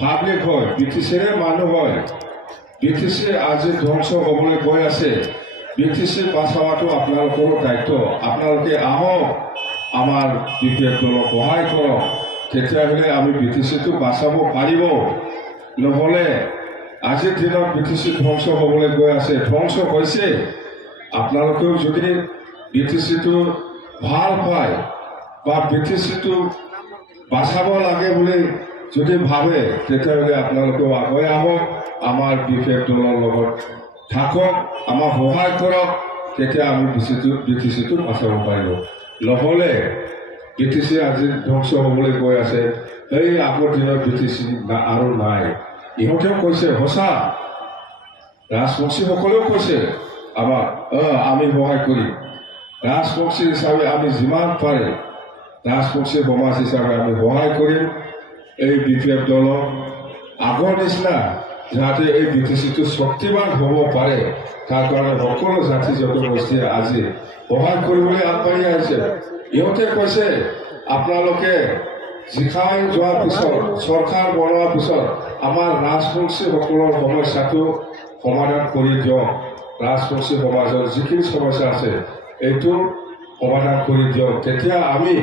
Public হয়, BTCৰে মানুহ হয়। BTC আজি ধ্বংস হ'বলৈ গৈ আছে। BTC বাচাৱাটো আপোনালোকৰ দায়িত্ব। আপোনালোকে আহক, আমাৰ BPF দলক সহায় কৰক, তেতিয়াহ'লে আমি BTCটো বাচাব পাৰিব। নহ'লে আজিৰ দিনত BTC ধ্বংস হ'বলৈ গৈ আছে, ধ্বংস হৈছে। আপোনালোকেও যদি BTCটো ভাল পায় বা BTCটো বাচাব লাগে বুলি যদি ভাবে, তেতিয়াহ'লে আপোনালোকেও আগুৱাই আহক, আমাৰ BPF দলৰ লগত থাকক, আমাক সহায় কৰক, তেতিয়া আমি BTCটো বাচাব পাৰিব। নহ'লে BTC আজি ধ্বংস হ'বলৈ গৈ আছে। সেই আগৰ দিনৰ BTC আৰু নাই। ইহঁতেও কৈছে সঁচা, ৰাজবংশীসকলেও কৈছে আমাক আমি সহায় কৰিম। ৰাজবংশী হিচাপে আমি যিমান পাৰে, ৰাজবংশী সমাজ হিচাপে আমি সহায় কৰিম এই BPF দলক। আগৰ নিচিনা যাতে এই BTCটো শক্তিবান হ'ব পাৰে, তাৰ কাৰণে সকলো জাতি জনগোষ্ঠীয়ে আজি সহায় কৰিবলৈ আগবাঢ়ি আহিছে। ইহঁতে কৈছে আপোনালোকে জিকাই যোৱাৰ পিছত, চৰকাৰ বনোৱাৰ পিছত আমাৰ ৰাজবংশীসকলৰ সমস্যাটো সমাধান কৰি দিয়ক। ৰাজবংশী সমাজৰ যিখিনি সমস্যা আছে এইটো সমাধান কৰি দিয়ক, তেতিয়া আমি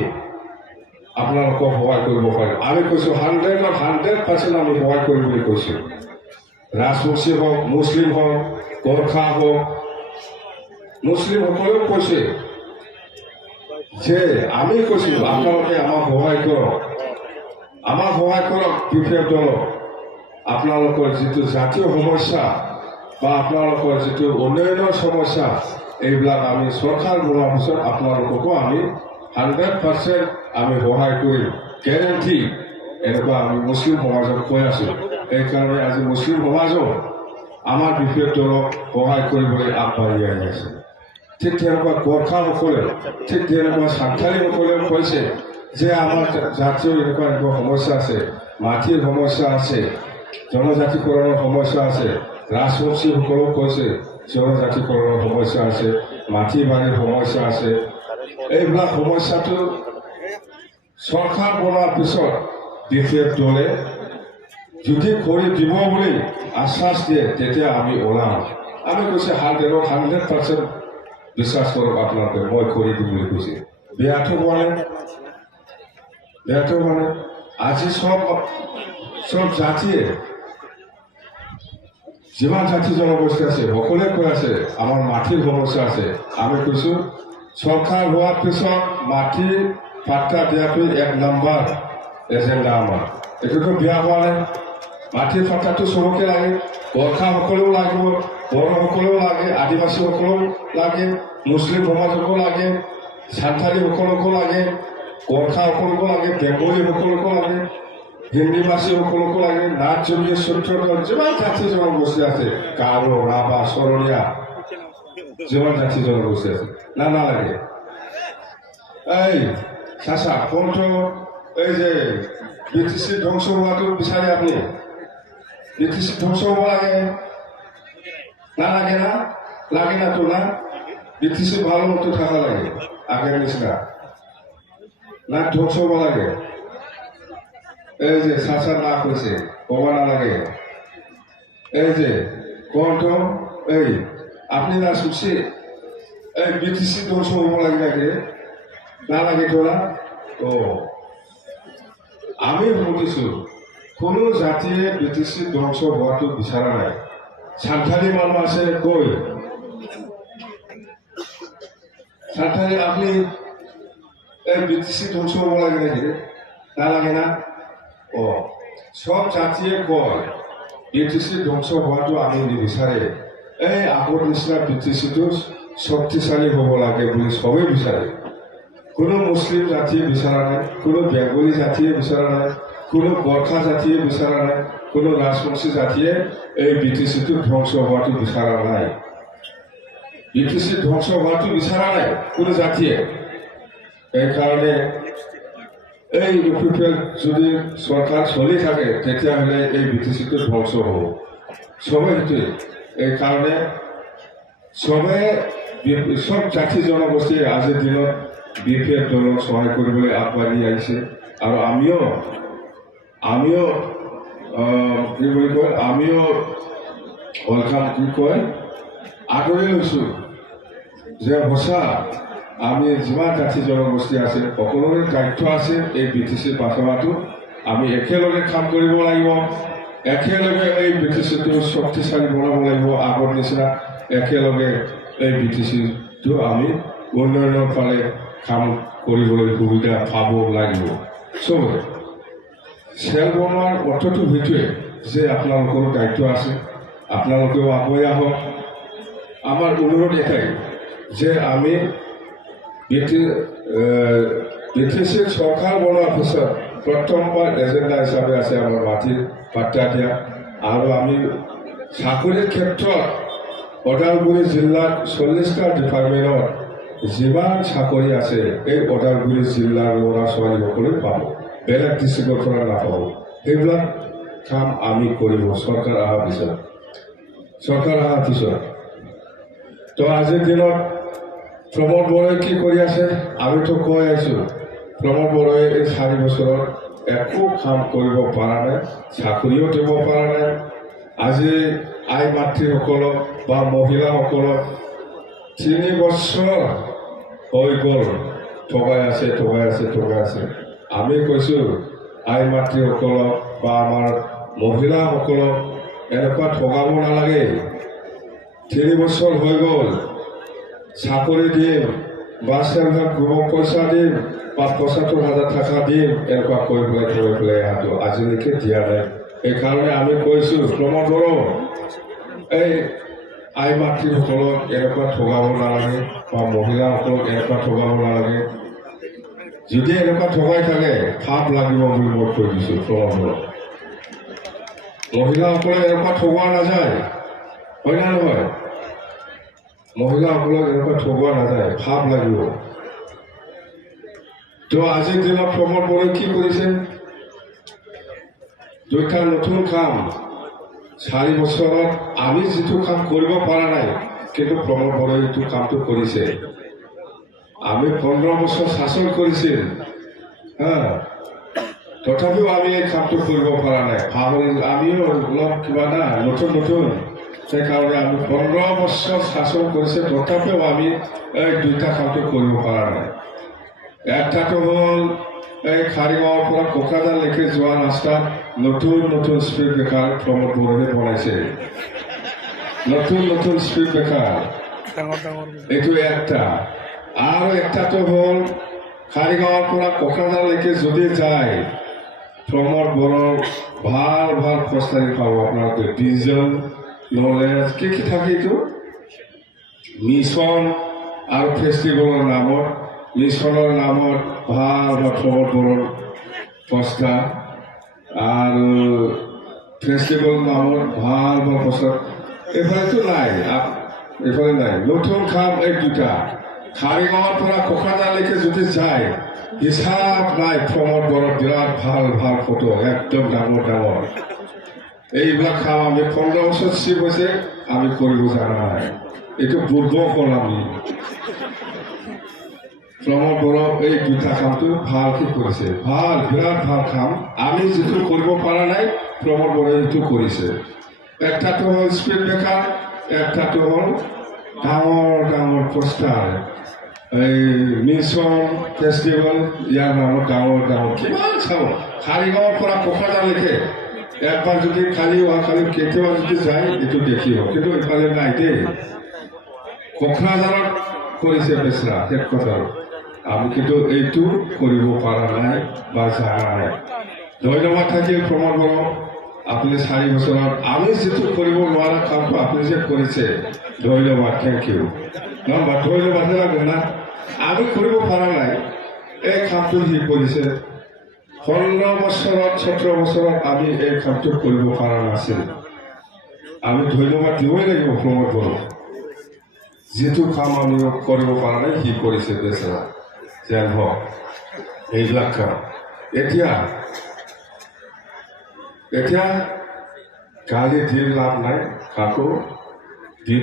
আপোনালোকক সহায় কৰিব পাৰিম। আমি কৈছোঁ 100% আমি সহায় কৰিম বুলি কৈছোঁ। ৰাজবংশী হওক, মুছলিম হওক, গোৰ্খা হওক, মুছলিমসকলেও কৈছে যে আমি কৈছোঁ আপোনালোকে আমাক সহায় কৰক, আমাক সহায় কৰক। BPF দলক আপোনালোকৰ যিটো জাতীয় সমস্যা বা আপোনালোকৰ যিটো উন্নয়নৰ সমস্যা, এইবিলাক আমি চৰকাৰ বনোৱাৰ পিছত আপোনালোককো আমি 100% আমি সহায় কৰিম, গেৰেণ্টি। এনেকুৱা আমি মুছলিম সমাজক কৈ আছোঁ। সেইকাৰণে আজি মুছলিম সমাজক আমাৰ BPF দলক সহায় কৰিবলৈ আগবাঢ়ি আহি আছে। ঠিক তেনেকুৱা গোৰ্খাসকলে, ঠিক তেনেকুৱা সান্থালীসকলেও কৈছে যে আমাৰ জাতীয় এনেকুৱা সমস্যা আছে, মাটিৰ সমস্যা আছে, জনজাতিকৰণৰ সমস্যা আছে। ৰাজবংশীসকলেও কৈছে জনজাতিকৰণৰ সমস্যা আছে, মাটি বাৰীৰ সমস্যা আছে। এইবিলাক সমস্যাটো চৰকাৰ বনোৱাৰ পিছত BPF দলে যদি কৰি দিব বুলি আশ্বাস দিয়ে, তেতিয়া আমি ওলাম। আমি কৈছে 100% বিশ্বাস কৰক আপোনালোকে, মই কৰি দিম বুলি কৈছে। বেয়াটো হোৱা নাই, বেয়াটো হোৱা নাই। আজি চব জাতিয়ে, যিমান জাতি জনগোষ্ঠী আছে সকলোৱে কৈ আছে আমাৰ মাটিৰ সমস্যা আছে। আমি কৈছোঁ চৰকাৰ হোৱাৰ পিছত মাটি পাট্টা দিয়াটো 1 নম্বৰ এজেণ্ডা আমাৰ। এইটোতো বেয়া হোৱা নাই। মাটিৰ পাট্টাটো চবকে লাগে, গোৰ্খাসকলেও লাগিব, বড়োসকলেও লাগে, আদিবাসীসকলেও লাগে, মুছলিম সমাজকো লাগে, সান্থালীসকলকো লাগে, গোৰ্খাসকলকো লাগে, বেংগলীসকলকো লাগে, হিন্দীভাষীসকলকো লাগে, নাথ জমিয়ে চৈত্ৰধৰ, যিমান জাতি জনগোষ্ঠী আছে, গাৰো, ৰাভা, চৰণীয়া, যিমান জাতি জনগোষ্ঠী আছে, নালাগে। এই চাচা কোনটো এই যে BTC ধ্বংস হোৱাটো বিচাৰে আপুনি? BTC ধ্বংস হ'ব লাগে, নালাগে না? লাগে না তো না? BTC ভালো মতো থাকা লাগে আগের নিচিনা না, ধ্বংস হ'ব লাগে? এই যে চাচা না কৈছে ক'ব নালাগে। এই যে কোনটো এই আপনি না শুনছে এই BTC ধ্বংস হ'ব লাগে নাকি? নালাগে তো না? ও আমি শুনিছোঁ কোনো জাতিয়ে BTC ধ্বংস হোৱাটো বিচৰা নাই। সান্থালী মানুহ আছে কৈ, সান্থালী আপনি এই BTC ধ্বংস হ'ব লাগে নাকি? নালাগে না? ও সব জাতিয়ে কয় BTC ধ্বংস হোৱাটো আমি নিবিচাৰে। এই আগৰ নিচিনা BTCটো শক্তিশালী হ'ব লাগে বুলি সবেই বিচাৰে। কোনো মুছলিম জাতিয়ে বিচৰা নাই, কোনো বেংগলী জাতিয়ে বিচৰা নাই, কোনো গোৰ্খা জাতিয়ে বিচৰা নাই, কোনো ৰাজবংশী জাতিয়ে এই BTCটো ধ্বংস হোৱাটো বিচৰা নাই। BTC ধ্বংস হোৱাটো বিচৰা নাই কোনো জাতিয়ে। সেইকাৰণে এই UPPL যদি চৰকাৰ চলি থাকে, তেতিয়াহ'লে এই BTCটো ধ্বংস হ'ব। সবে সেইটোৱে। এইকাৰণে সব জাতি জনগোষ্ঠীয়ে আজিৰ দিনত BPF দলক সহায় কৰিবলৈ আগবাঢ়ি আহিছে। আৰু আমিও কি বুলি কয় আমিও ৱেলকাম কি কয় আদৰি লৈছোঁ যে সঁচা আমি যিমান জাতি জনগোষ্ঠী আছে সকলোৰে দায়িত্ব আছে এই BTC পাঠোৱাটো আমি একেলগে কাম কৰিব লাগিব একেলগে এই BTCটো শক্তিশালী বনাব লাগিব আগৰ নিচিনা একেলগে এই BTCটো আমি উন্নয়নৰ ফালে কাম কৰিবলৈ সুবিধা পাব লাগিব চবৰে চেল বনোৱাৰ অৰ্থটো সেইটোৱে যে আপোনালোকৰো দায়িত্ব আছে আপোনালোকেও আগুৱাই আহক আমাৰ অনুৰোধ এটাই যে আমি BTC চৰকাৰ বনোৱাৰ পিছত প্ৰথমবাৰ এজেণ্ডা হিচাপে আছে আমাৰ মাটিৰ পাট্টা দিয়া আৰু আমি চাকৰিৰ ক্ষেত্ৰত ওদালগুৰি জিলাত 40টা ডিপাৰ্টমেণ্টত যিমান চাকৰি আছে এই ওদালগুৰি জিলাৰ ল'ৰা ছোৱালীসকলে পাব বেলেগ ডিষ্ট্ৰিক্টৰ পৰা নাপাব সেইবিলাক কাম আমি কৰিব চৰকাৰ অহাৰ পিছত তো আজিৰ দিনত প্ৰমোদ বড়োৱে কি কৰি আছে আমিতো কৈ আছোঁ প্ৰমোদ বড়োৱে এই 4 বছৰত একো কাম কৰিব পৰা নাই চাকৰিও দিব পৰা নাই আজি আই মাতৃসকলক বা মহিলাসকলক 3 বছৰ হৈ গ'ল ঠগাই আছে আমি কৈছোঁ আই মাতৃসকলক বা আমাৰ মহিলাসকলক এনেকুৱা ঠগাব নালাগে 3 বছৰ হৈ গ'ল চাকৰি দিম বা চেল্ফ হেল্প গ্ৰুপক পইচা দিম বা ৭৫,০০০ টকা দিম এনেকুৱা কৈ পেলাই ইয়াতো আজিলৈকে দিয়া নাই সেইকাৰণে আমি কৈছোঁ প্ৰমোদ বড়ো এই আই মাতৃসকলক এনেকুৱা ঠগাব নালাগে বা মহিলাসকলক এনেকুৱা ঠগাব নালাগে যদি এনেকুৱা ঠগাই থাকে ফাপ লাগিব বুলি মই কৈ দিছোঁ প্ৰমোদ বড়ো মহিলাসকলক এনেকুৱা ঠগোৱা নাযায় হয় না নহয় মহিলাসকলক এনেকুৱা ঠগোৱা নাযায় ফাপ লাগিব তো আজিৰ দিনত প্ৰমোদ বড়োৱে কি কৰিছে 2টা নতুন কাম 4 বছৰত আমি যিটো কাম কৰিব পৰা নাই কিন্তু প্ৰমোদ বড়োৱে এইটো কামটো কৰিছে আমি 15 বছৰ শাসন কৰিছিল তথাপিও আমি এই কামটো কৰিব পৰা নাই আমিও অলপ কিবা না নতুন সেইকাৰণে আমি 15 বছৰ শাসন কৰিছে তথাপিও আমি এই 2টা কামটো কৰিব পৰা নাই একটাটো হ'ল এই খাৰিগাঁৱৰ পৰা কোকৰাঝাৰলৈকে যোৱা ৰাস্তাত নতুন স্পীড ব্ৰেকাৰ প্ৰমোদ বড়োৱে বনাইছে নতুন স্পীড ব্ৰেকাৰ এইটো একটা আৰু একটাটো হ'ল খাৰিগাঁৱৰ পৰা কোকৰাঝাৰলৈকে যদি যায় প্ৰমোদ বড়োৰ ভাল প্ৰস্তাৱ পাব আপোনালোকে ভিজন নলেজ কি থাকে এইটো মিছন আৰু ফেষ্টিভেলৰ নামত মিছনৰ নামত ভাল প্ৰমোদ বড়োৰ প্ৰস্তাৱ আৰু ফেষ্টিভেল নামত ভাল প্ৰস্তাৱ এইফালে নাই নতুন কাম এই 2টা খাৰিগাঁৱৰ পৰা কোকৰাঝাৰলৈকে যদি যায় হিচাপ নাই প্ৰমোদ বড়োৰ বিৰাট ভাল ফটো একদম ডাঙৰ এইবিলাক কাম আমি 15 বছৰ চিপ হৈছে আমি কৰিব জানা নাই এইটো বুৰ্বক হ'ল আমি প্ৰমোদ বড়ো এই 2টা কামটো ভালকৈ কৰিছে বিৰাট ভাল কাম আমি যিটো কৰিব পৰা নাই প্ৰমোদ বড়োৱে এইটো কৰিছে একটাটো হ'ল স্পীড ব্ৰেকাৰ একটাটো হ'ল ডাঙৰ পোষ্টাৰ এই মিছন ফেষ্টিভেল ইয়াৰ নামত ডাঙৰ কিমান চাব খাৰিগাঁৱৰ পৰা কোকৰাঝাৰলৈকে একবাৰ যদি খালি কেতিয়াবা যদি যায় এইটো দেখিব কিন্তু এইফালে নাই দেই কোকৰাঝাৰত কৰিছে বেচৰা হেডকোৱাৰ্টাৰ আমি কিন্তু এইটো কৰিব পৰা নাই বা জানা নাই ধন্যবাদ থাকিল প্ৰমোদ বড়ো আপুনি 4 বছৰত আমি যিটো কৰিব নোৱাৰা কামটো আপুনি যে কৰিছে ধন্যবাদ থেংক ইউ ধন্যবাদ লাগে না আমি কৰিব পৰা নাই এই কামটো সি কৰিছে 15 বছৰত 17 বছৰত আমি এই কামটো কৰিব পৰা নাছিল আমি ধন্যবাদ দিবই লাগিব প্ৰমোদ বড়ো যিটো কাম আমি কৰিব পৰা নাই সি কৰিছে বেচৰা যেন হওক এইবিলাক কাম এতিয়া গালি দি লাভ নাই কাকো দি